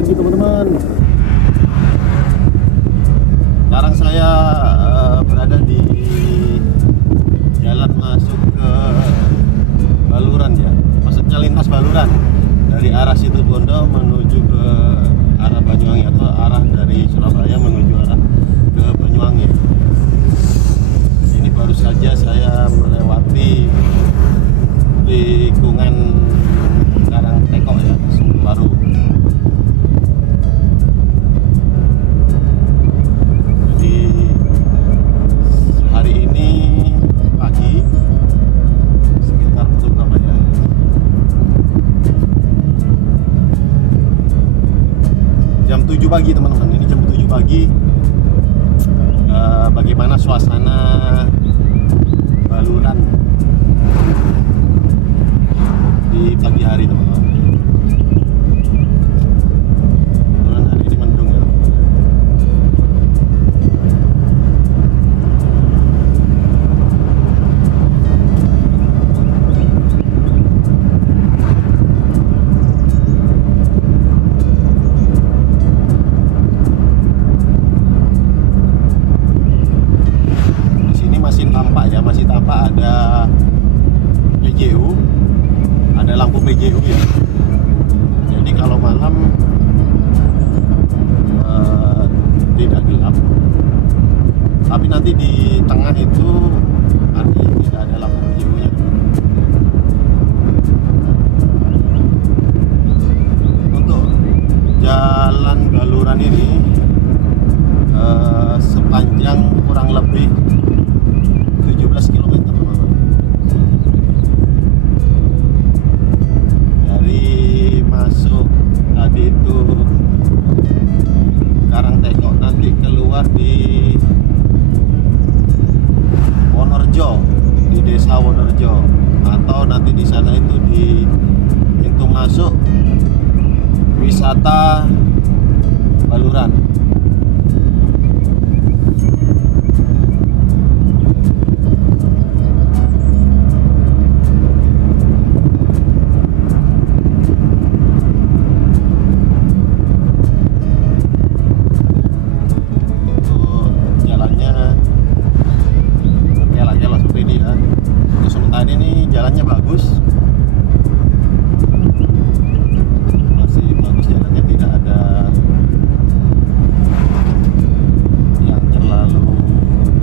pagi teman-teman. Sekarang saya berada di jalan masuk ke Baluran ya. Maksudnya lintas Baluran dari arah Situbondo menuju ke arah Banyuwangi atau arah dari Surabaya menuju arah ke Banyuwangi. Ini baru saja saya melewati tikungan Karangtekok ya, Sumber Baru. Jadi hari ini pagi sekitar pukul berapa ya? Jam 7 pagi teman-teman. Ini jam 7 pagi. Bagaimana suasana Baluran di pagi hari teman-teman. Kebetulan hari ini mendung ya teman-teman. Di sini masih tampak ya, masih tampak ada PJU, ada lampu PJU ya. Jadi kalau malam tidak gelap, tapi nanti di tengah itu artinya tidak ada lampu PJU-nya. Untuk jalan Baluran ini sepanjang kurang lebih 17 km teman-teman. Masuk tadi itu Karangtekok, nanti keluar di Wonorejo, di desa Wonorejo, atau nanti di sana itu di pintu masuk wisata Baluran. Sementara ini jalannya bagus, masih bagus jalannya, tidak ada yang terlalu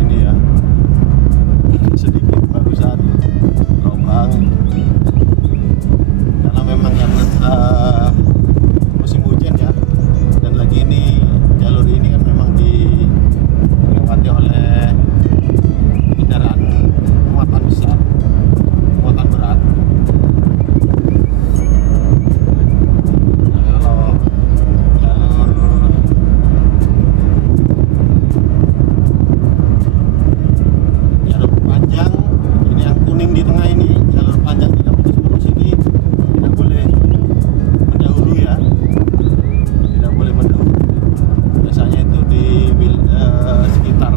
ini ya, sedikit barusan lubang karena memang musim hujan ya, dan lagi ini jalur ini kan memang dilewati oleh kendaraan muatan besar, muatan berat. Nah, kalau jalur panjang ini yang kuning di tengah ini, jalur panjang tidak putus-putus ini tidak boleh mendahului ya, tidak boleh mendahului. Biasanya itu di sekitar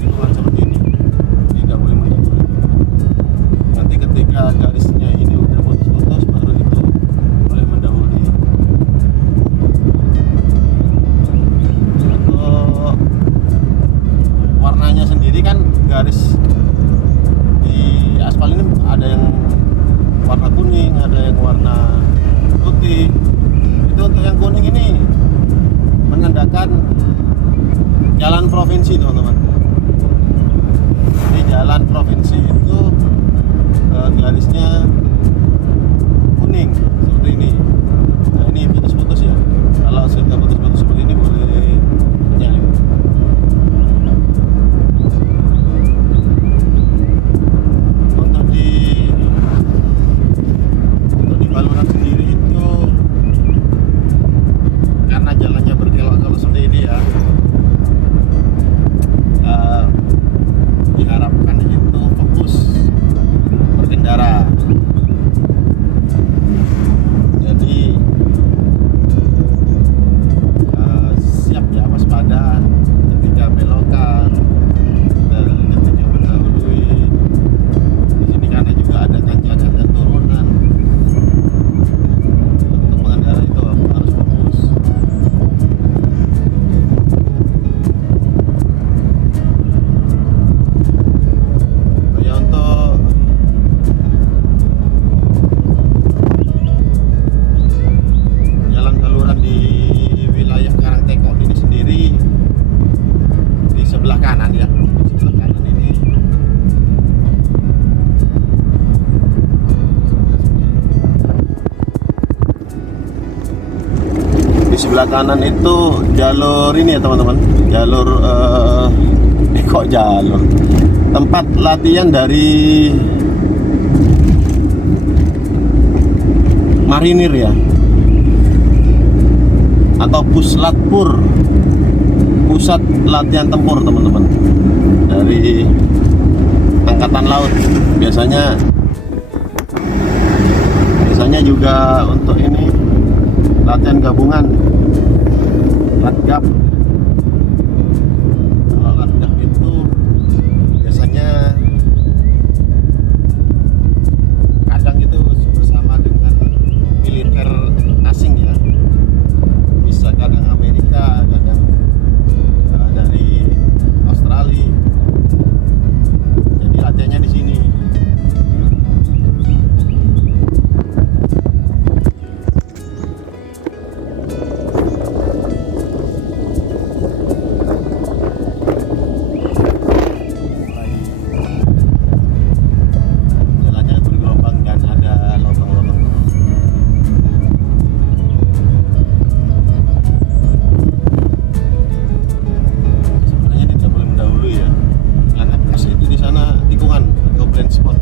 tikungan seperti ini tidak boleh mendahului. Nanti ketika garisnya ini udah putus-putus baru itu boleh mendahului. Untuk warnanya sendiri kan garis di aspal ini ada yang warna kuning, ada yang warna putih. Itu untuk yang kuning ini menandakan jalan provinsi teman-teman. Jadi jalan provinsi itu garisnya kuning seperti ini. Nah ini putus-putus ya. Kalau sudah putus-putus seperti ini boleh menyalip. Untuk di Baluran sendiri itu karena jalannya berkelok-kelok seperti ini ya, diharapkan itu fokus berkendara. sebelah kanan itu jalur ini ya teman-teman, jalur kok jalur tempat latihan dari marinir ya, atau Puslatpur, pusat latihan tempur teman-teman, dari angkatan laut. Biasanya juga untuk ini latihan gabungan, Latgab. Kalau Latgab itu biasanya kadang itu bersama dengan militer asing ya, bisa kadang Amerika, kadang dari Australia. Jadi latihannya di sini. Jalannya bergelombang dan ada lubang-lubang. Sebenarnya tidak boleh mendahului ya. Karena pas itu di sana tikungan atau blind spot.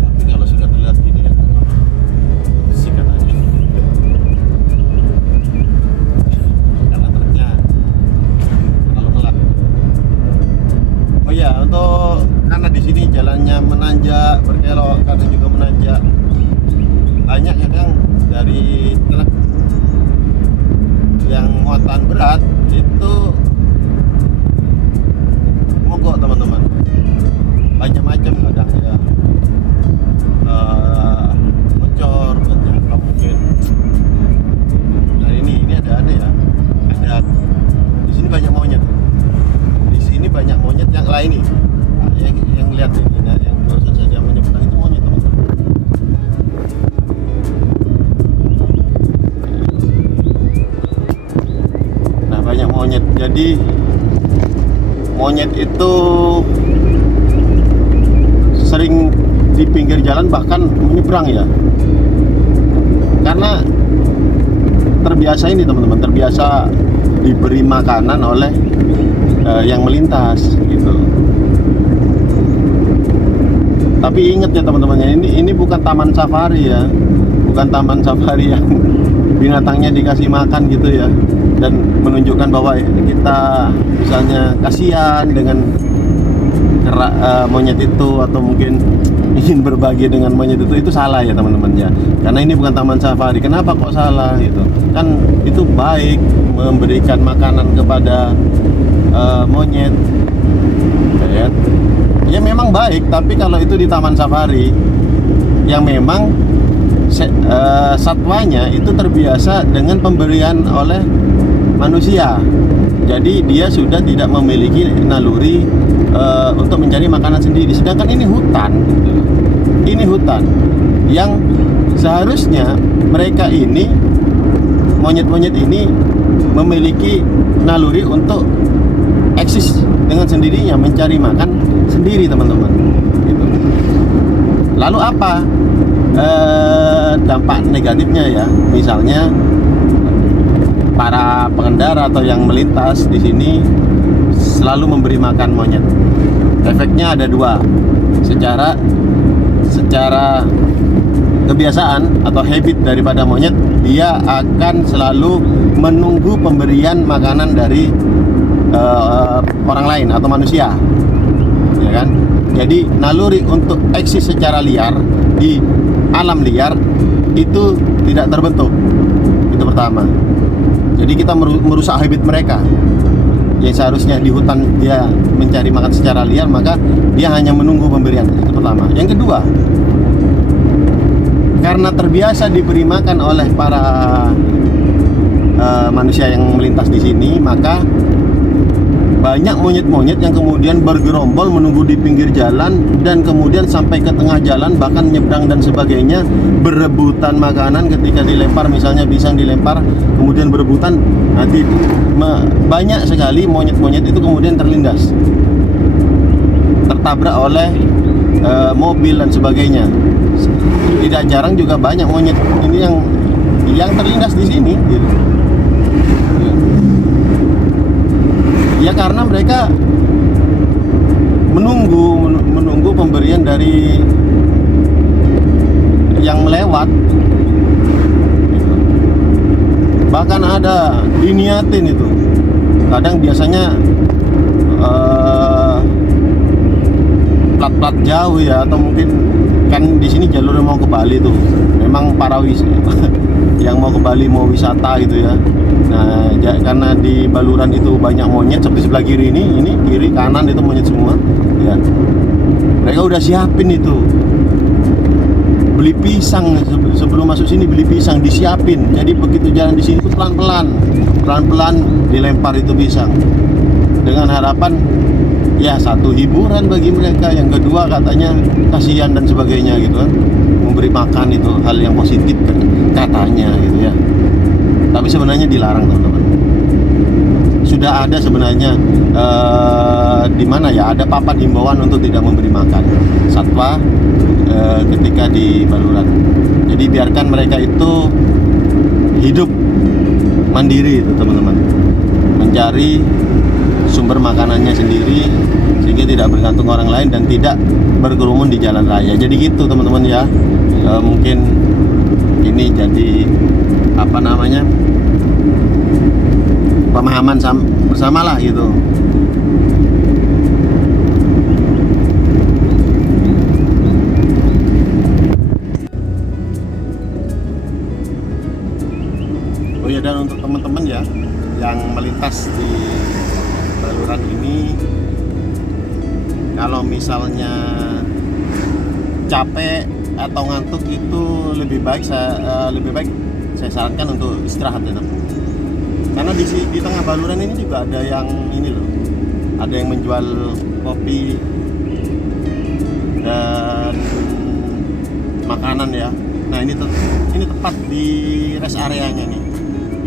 Tapi kalau sudah terlihat gini ya, sikat aja. Karena truknya terlalu pelan. Oh iya, untuk karena di sini jalannya menanjak, berkelok, kadang juga menanjak. Banyak kadang dari truk yang muatan berat itu mogok teman-teman, macam-macam kadang ya, bocor banyak apa mungkin. Nah ini ada ya, ada di sini banyak monyet, di sini banyak monyet yang lain nih. Nah, yang lihat ini, nah, yang barusan saja menyeberang itu monyet teman-teman. Nah banyak monyet, jadi monyet itu sering di pinggir jalan bahkan menyeberang ya, karena terbiasa ini teman-teman, terbiasa diberi makanan oleh yang melintas gitu. Tapi ingat ya teman-teman, ini bukan taman safari ya, bukan taman safari yang binatangnya dikasih makan gitu ya, dan menunjukkan bahwa kita misalnya kasihan dengan monyet itu, atau mungkin ingin berbagi dengan monyet itu salah ya teman-teman ya. Karena ini bukan taman safari. Kenapa kok salah gitu? Kan itu baik memberikan makanan kepada monyet ya memang baik, tapi kalau itu di taman safari yang memang satwanya itu terbiasa dengan pemberian oleh manusia, jadi dia sudah tidak memiliki naluri untuk mencari makanan sendiri. Sedangkan ini hutan gitu. Ini hutan yang seharusnya mereka ini, monyet-monyet ini, memiliki naluri untuk eksis dengan sendirinya, mencari makan sendiri teman-teman gitu. Lalu apa dampak negatifnya ya? Misalnya para pengendara atau yang melintas di sini selalu memberi makan monyet. Efeknya ada dua. Secara kebiasaan atau habit daripada monyet, dia akan selalu menunggu pemberian makanan dari orang lain atau manusia, ya kan? Jadi naluri untuk eksis secara liar di alam liar itu tidak terbentuk. Itu pertama. Jadi kita merusak habit mereka. Yang seharusnya di hutan dia mencari makan secara liar, maka dia hanya menunggu pemberian. Itu pertama. Yang kedua, karena terbiasa diberi makan oleh para manusia yang melintas di sini, maka banyak monyet-monyet yang kemudian bergerombol menunggu di pinggir jalan, dan kemudian sampai ke tengah jalan, bahkan nyebrang dan sebagainya, berebutan makanan. Ketika dilempar misalnya pisang dilempar, kemudian berebutan, nanti banyak sekali monyet-monyet itu kemudian terlindas, tertabrak oleh mobil dan sebagainya. Tidak jarang juga banyak monyet ini yang terlindas di sini gitu. Ya karena mereka menunggu pemberian dari yang melewat gitu. Bahkan ada diniatin itu. Kadang biasanya plat-plat jauh ya, atau mungkin kan di sini jalur yang mau ke Bali tuh memang para yang mau ke Bali mau wisata gitu ya. Nah karena di Baluran itu banyak monyet, seperti sebelah kiri ini kiri kanan itu monyet semua ya. Mereka udah siapin itu, beli pisang sebelum masuk sini, beli pisang disiapin. Jadi begitu jalan di sini tuh pelan-pelan dilempar itu pisang dengan harapan ya satu hiburan bagi mereka, yang kedua katanya kasihan dan sebagainya gitu kan, memberi makan itu hal yang positif kan katanya gitu ya. Tapi sebenarnya dilarang teman-teman. Sudah ada sebenarnya di mana ya, ada papan himbauan untuk tidak memberi makan satwa ketika di Baluran. Jadi biarkan mereka itu hidup mandiri itu teman-teman, mencari sumber makanannya sendiri sehingga tidak bergantung orang lain dan tidak berkerumun di jalan raya. Jadi gitu teman-teman ya. Mungkin ini jadi apa namanya, pemahaman bersamalah gitu. Oh ya, dan untuk teman-teman ya yang melintas di Baluran ini, kalau misalnya capek atau ngantuk itu lebih baik saya sarankan untuk istirahat ya teman. Karena di tengah Baluran ini juga ada yang ini loh, ada yang menjual kopi dan makanan ya. Nah ini tepat di rest areanya nih.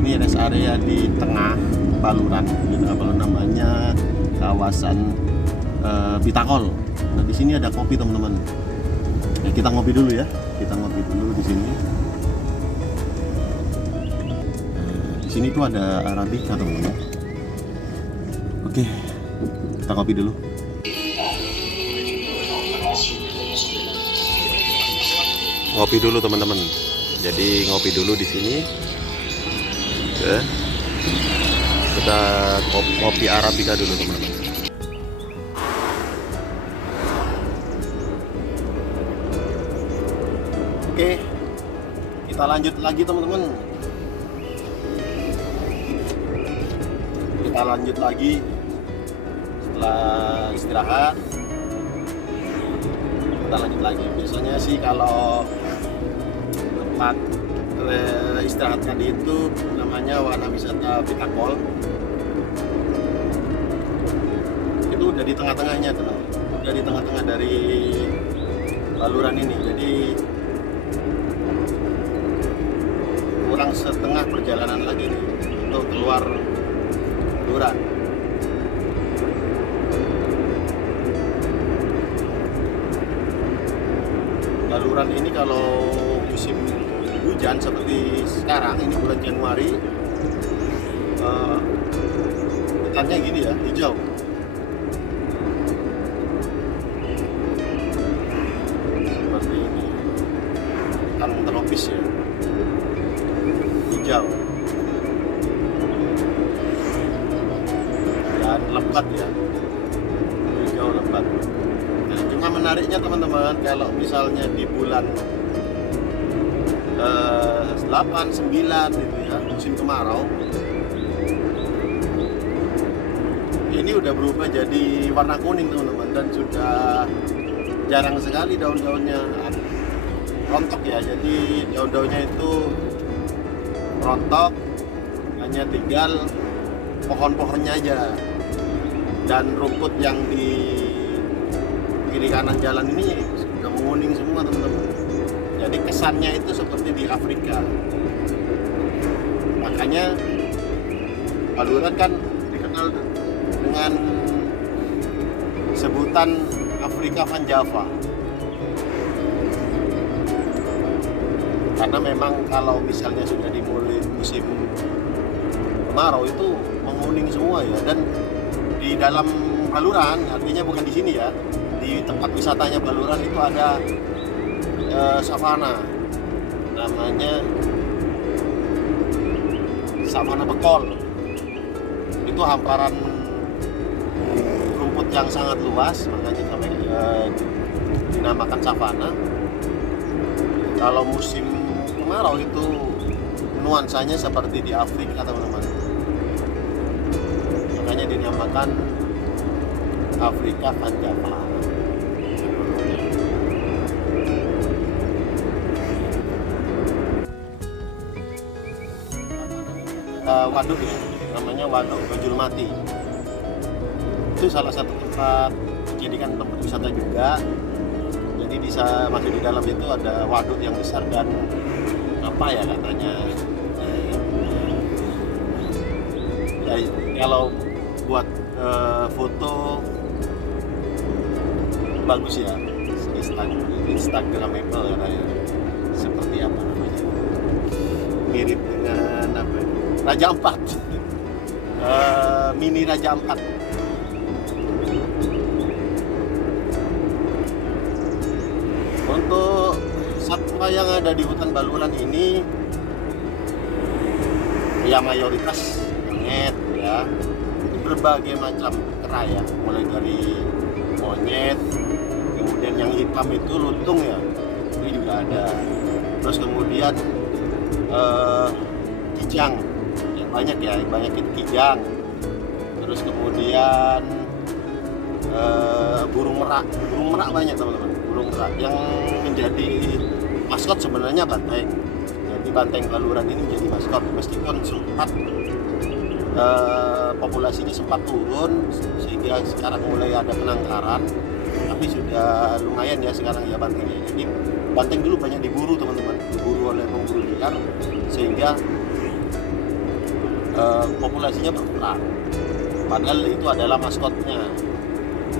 Ini rest area di tengah Baluran, gitu kalau namanya kawasan Bitakol. Nah di sini ada kopi teman-teman. Ya, kita ngopi dulu ya. Kita ngopi dulu di sini. Di sini tuh ada Arabica teman-teman. Oke, kita ngopi dulu. Ngopi dulu teman-teman. Jadi ngopi dulu di sini. Ya. Kita kopi Arabica dulu teman-teman. Oke, kita lanjut lagi teman-teman. Kita lanjut lagi setelah istirahat. Kita lanjut lagi. Biasanya sih kalau tempat istirahat tadi itu namanya Wahana Wisata Bitakol. Itu udah di tengah-tengahnya teman. Udah di tengah-tengah dari Baluran ini. Jadi kurang setengah perjalanan lagi nih untuk keluar Baluran. Baluran ini kalau musim hujan seperti sekarang ini bulan Januari, hutannya gini ya, hijau. Seperti ini, hutan tropis ya, hijau dan lebat ya, hijau lebat. Nah, cuma menariknya teman-teman, kalau misalnya di bulan 8, 9 gitu ya, musim kemarau, ini udah berubah jadi warna kuning teman-teman, dan sudah jarang sekali daun-daunnya rontok ya. Jadi daun-daunnya itu rontok, hanya tinggal pohon-pohonnya aja, dan rumput yang di kiri kanan jalan ini sudah menguning semua teman-teman. Jadi kesannya itu seperti di Afrika. Makanya Baluran kan dikenal dengan sebutan Afrika Van Java. Karena memang kalau misalnya sudah dimulai musim kemarau itu menguning semua ya. Dan di dalam Baluran, artinya bukan di sini ya, di tempat wisatanya Baluran itu ada savana, namanya savana Bekol. Itu hamparan rumput yang sangat luas, makanya sampai dinamakan savana. Kalau musim kemarau itu nuansanya seperti di Afrika teman-teman, makanya dinamakan Afrika Van Java. Waduk ya, namanya Waduk Bajul Mati. Itu salah satu tempat dijadikan tempat wisata juga. Jadi bisa masuk di dalam itu ada waduk yang besar dan apa ya katanya, ya, kalau buat foto bagus ya, Instagramable katanya. Seperti apa namanya, mirip dengan apa ini? Raja Ampat. Mini Raja Ampat. Untuk satwa yang ada di hutan Baluran ini ya mayoritas monyet ya, berbagai macam kera ya, mulai dari monyet, kemudian yang hitam itu lutung ya, ini juga ada. Terus kemudian kijang yang banyak ya, yang banyak itu kijang. Terus kemudian burung merak banyak teman-teman. Burung merak yang menjadi maskot sebenarnya banteng. Jadi banteng Baluran ini menjadi maskot, meskipun sempat populasinya sempat turun sehingga sekarang mulai ada penangkaran, tapi sudah lumayan ya sekarang ya bantengnya. Jadi banteng dulu banyak diburu teman-teman, diburu oleh pemburu liar sehingga populasinya berkurang. Padahal itu adalah maskotnya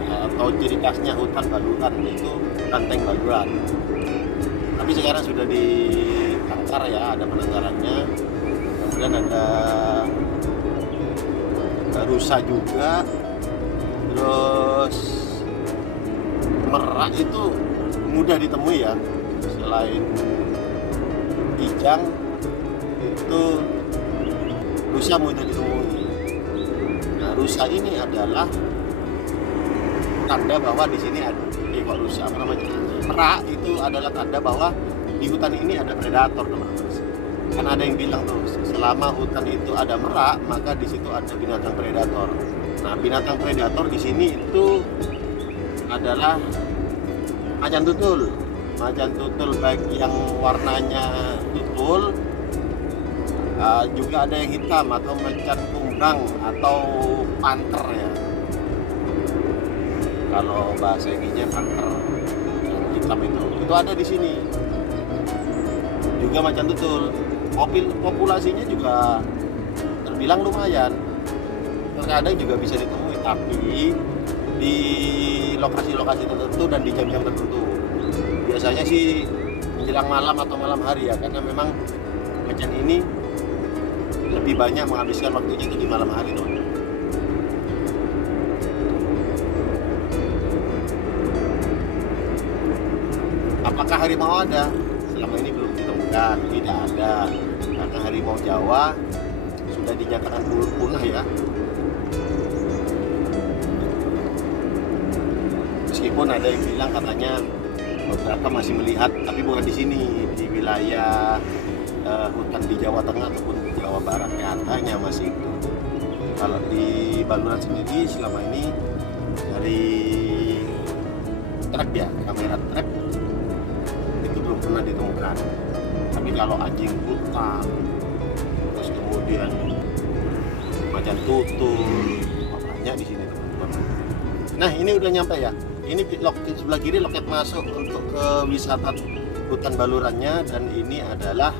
atau ciri khasnya hutan Baluran, itu banteng Baluran. Tapi sekarang sudah ditangkar ya, ada penangkarannya. Kemudian ada rusa juga. Terus merak itu mudah ditemui ya, selain kijang itu rusa mudah ditemui. Nah, rusa ini adalah tanda bahwa di sini ada rusa, apa namanya, merak itu adalah tanda bahwa di hutan ini ada predator teman-teman. Kan ada yang bilang tuh, selama hutan itu ada merak maka di situ ada binatang predator. Nah, binatang predator di sini itu adalah macan tutul. Macan tutul baik yang warnanya tutul, juga ada yang hitam atau macan kumbrang atau panter ya. Kalau bahasa Inggrisnya panter, yang hitam itu ada di sini. Juga macan tutul. Populasinya juga terbilang lumayan. Terkadang juga bisa ditemui, tapi di lokasi-lokasi tertentu dan di jam-jam tertentu. Biasanya sih menjelang malam atau malam hari ya, karena memang macan ini lebih banyak menghabiskan waktunya itu di malam hari loh. Apakah harimau ada? Selama ini belum ditemukan, tidak ada. Karena harimau Jawa sudah dinyatakan punah ya. Meskipun ada yang bilang katanya beberapa masih melihat, tapi bukan di sini, di wilayah hutan di Jawa Tengah ataupun Jawa Barat katanya masih itu. Kalau di Baluran sendiri selama ini dari trap ya, kamera trap itu belum pernah ditemukan. Tapi kalau anjing hutan, terus kemudian macan tutul, banyak di sini teman-teman. Nah, ini udah nyampe ya. Ini sebelah kiri loket masuk untuk ke wisata hutan Balurannya, dan ini adalah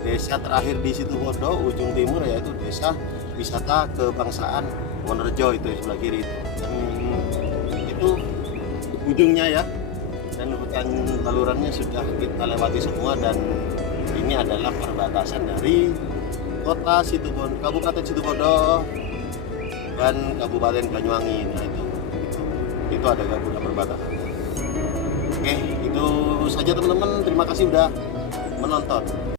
desa terakhir di Situbondo ujung timur, yaitu desa wisata kebangsaan Wonorejo itu sebelah kiri itu. Dan itu ujungnya ya. Dan hutan Balurannya sudah kita lewati semua, dan ini ini adalah perbatasan dari kota Situbondo, Kabupaten Situbondo dan Kabupaten Banyuwangi. Nah itu ada gabungan perbatasan. Oke, itu saja teman-teman. Terima kasih udah menonton.